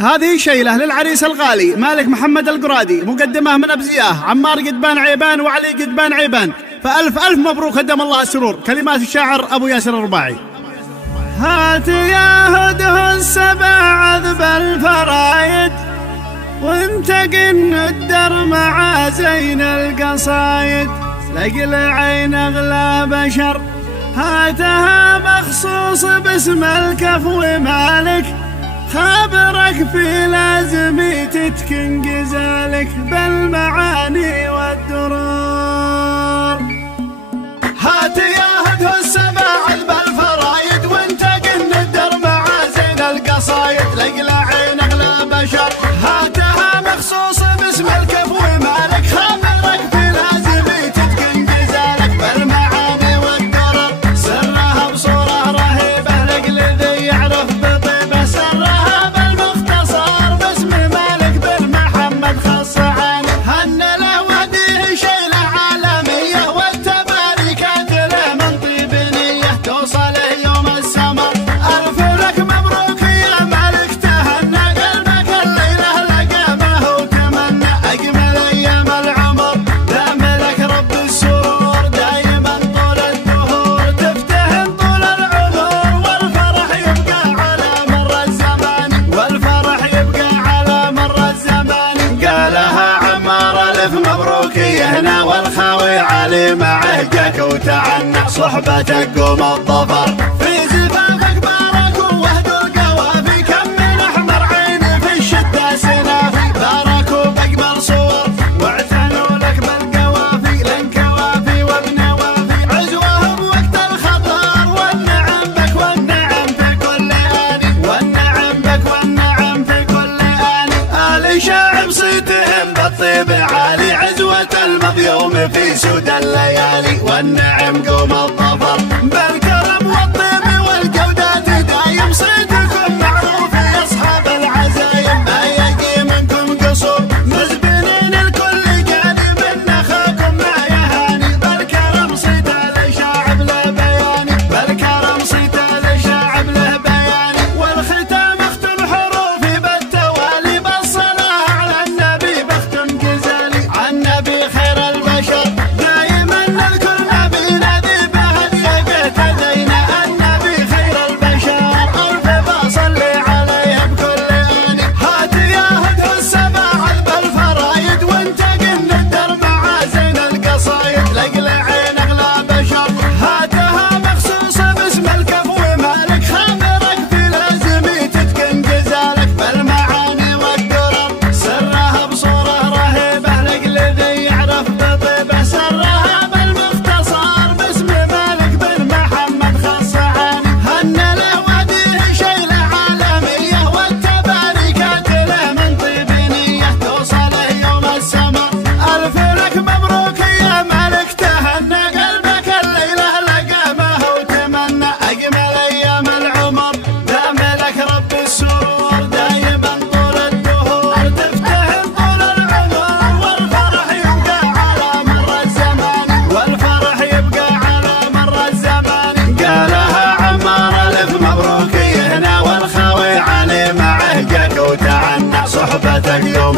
هذه شيلة للعريس الغالي مالك محمد القرادي، مقدمة من أبزياه عمار قدبان عيبان وعلي قدبان عيبان، فألف ألف مبروك هدم الله السرور. كلمات الشاعر أبو ياسر الرباعي. هات يا هده السبع عذب الفرايد، وانتقن الدر مع زين القصايد، لقل عين أغلى بشر هاتها مخصوص باسم الكفو مالك، خابرك في لازمي تتكن جزالك بالمعاني والدرور. هات يا هده السبع عذب الفرايد، وانتقن الدر مع زين القصايد، لقل عين أغلى بشر هاتها مخصوص باسم الكفو مالك، خابرك في لازمي تتكن جزالك بالمعاني والدرر، سرها بصورة رهيبة لقل ذي يعرف بطيبه، سرها بالمختصر باسم مالك بن محمد خص عنه، هن له وديه شيلة عالمية والتباريكات له من طيب نية، توصله يوم السمر ألف لك مبروك يا مالك، تهنى قلبك الليلة لقامه وتمنى أجمل أيام العمر، دام لك رب السرور دايما طول الدهور، تفتهن طول العمر والفرح يبقى على مر الزمان، والفرح يبقى على مر الزمان. قالها عمار ألف مبروك يهنا والخاوي علي معه جاك وتعنى، صحبتك قوم الظفر في زفافك باركوا وهدوا القوافي، كم من أحمر عيني في الشدة سنافي، باركوا بأجمل صور واعتنوا لك بالقوافي، لن كوافي وبنوافي عزوهم وقت الخطر، والنعم بك والنعم في كل آني، والنعم بك والنعم في كل آني. آل شاعب صيتهم بالطيب عالي، عزوة المضيوم في سود الليالي، والنعم قوم الظفر بالكرم والطيب والجودات، دايم صيتكم معروف يا أصحاب العزايم، ما يجي منكم قصور مزبنين الكل قالي من أخاكم ما يهاني، بالكرم صيت الشاعب له بياني، بالكرم صيت الشاعب له بياني. والختام اختم حروفي بالتوالي، بالصلاة على النبي بختم جزالي، عن نبي خير البشر دايما الكل نبي نذي بهديه اهتدينا، النبي خير البشر ألف بصلي عليه بكل آني. هات يا هده السبع عذب الفرايد، وانتقن الدر مع زين القصايد، لقل عين أغلى بشر هاتها مخصوصة باسم الكفو مالك، خابرك في لازمي تتكن جزالك بالمعاني والدرر، سرها بصورة رهيبة لقل ذي يعرف بطيبه، سرها بالمختصر باسم مالك بن محمد خص عنه، هن له وديه شيلة عالمية والتباريكات له من طيب نية، توصله يوم السمر ألف لك مبروك يا مالك، تهنى قلبك الليلة لقامه وتمنى أجمل أيام العمر، دام لك رب السرور دايما طول الدهور، تفتهن طول العمر والفرح يبقى على مر الزمان، والفرح يبقى على مر الزمان. قالها عمار ألف مبروك يهنا والخاوي علي معه جاك وتعنى، صحبتك يوم